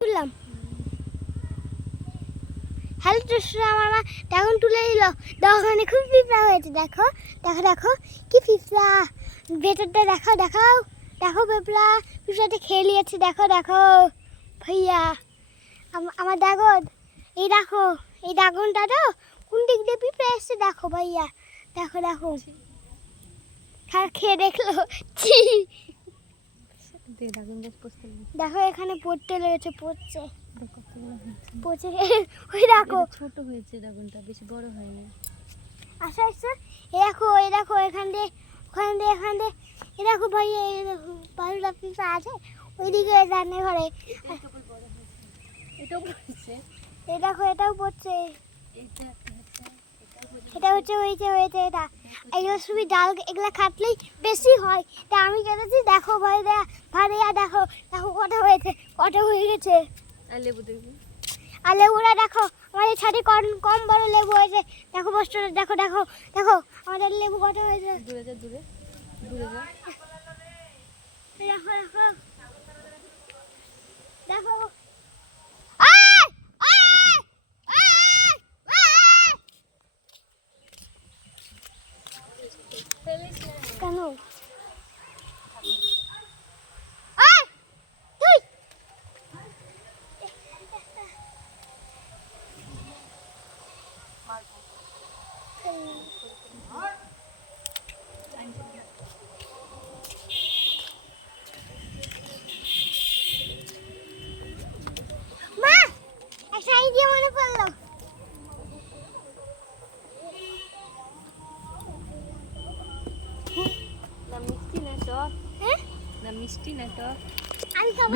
তুললাম। হ্যালো দোস্তরা, আমার মা ড্রাগন তুলে দিল। ওখানে খুব পিঁপড়া হয়েছে, দেখো দেখো দেখো কি পিঁপড়া, ভেতরটা দেখাও দেখাও দেখো, পিঁপড়াটা খেয়ে নিয়েছে, দেখো দেখো ভাইয়া আমার ড্রাগন। এই দেখো এই ড্রাগনটা তো কোন দিক দিয়ে পিঁপড়া এসছে, দেখো ভাইয়া দেখো দেখো, খেয়ে দেখলো। দেখো এখানে পড়তে লেগেছে, পড়ছে পচে, ওই দেখো ছোট হয়েছে, ড্রাগনটা বেশি বড় হয়নি। আচ্ছা আচ্ছা, এই দেখো এখান দিয়ে এই দেখো ভাই, এই দেখো পাঁচটা পিঁপড়া আছে ওইদিকে রান্নার ঘরে। এটাও পড়ছে, এই দেখো এটাও পড়ছে, এটা হচ্ছে হয়েছে এটা। এগুলো শুধু ডাল, এগুলো খাটলেই বেশি হয়, তা আমি কেটেছি। দেখো ভাই ভাইয়া দেখো দেখো কটা হয়ে গেছে। আর লেবু দেখবি, আর লেবুরা দেখো আমাদের ছাদে কম বড় লেবু হয়েছে, দেখো বস্তুটা দেখো দেখো দেখো আমাদের লেবু কটা হয়েছে। দূরে যা দূরে দূরে যা, দেখো দেখো দেখো, কেন মা একটা আইডিয়া মনে পড়লো। না মিষ্টি না টক, হ্যাঁ না মিষ্টি না টক। আমি খাবো।